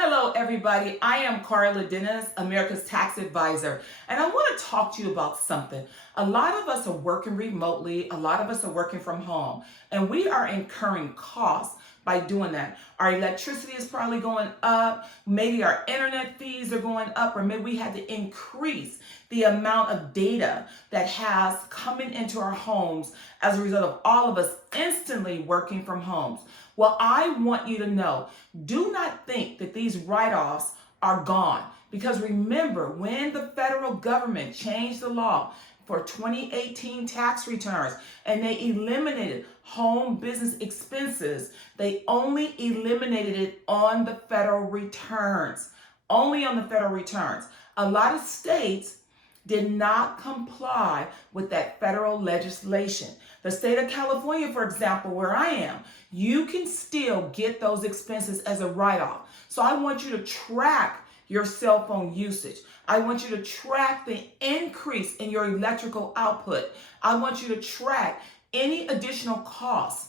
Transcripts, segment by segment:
Hello, everybody. I am Carla Dennis, America's tax advisor, and I want to talk to you about something. A lot of us are working remotely, a lot of us are working from home, and we are incurring costs by doing that. Our electricity is probably going up, maybe our internet fees are going up, or maybe we had to increase the amount of data that has coming into our homes as a result of all of us instantly working from homes. Well, I want you to know, do not think that these write-offs are gone. Because remember, when the federal government changed the law for 2018 tax returns and they eliminated home business expenses, they only eliminated it on the federal returns. Only on the federal returns. A lot of states did not comply with that federal legislation. The state of California, for example, where I am, you can still get those expenses as a write-off. So I want you to track your cell phone usage. I want you to track the increase in your electrical output. I want you to track any additional costs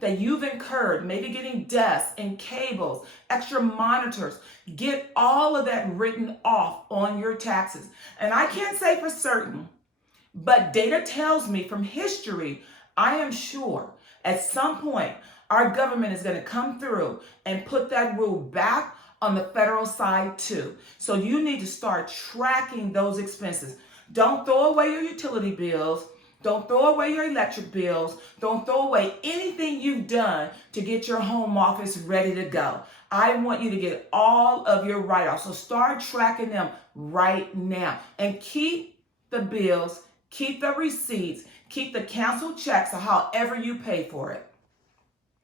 that you've incurred, maybe getting desks and cables, extra monitors. Get all of that written off on your taxes. And I can't say for certain, but data tells me from history, I am sure at some point our government is going to come through and put that rule back on the federal side too. So you need to start tracking those expenses. Don't throw away your utility bills. Don't throw away your electric bills. Don't throw away anything you've done to get your home office ready to go. I want you to get all of your write-offs. So start tracking them right now and keep the bills, keep the receipts, keep the canceled checks or however you pay for it.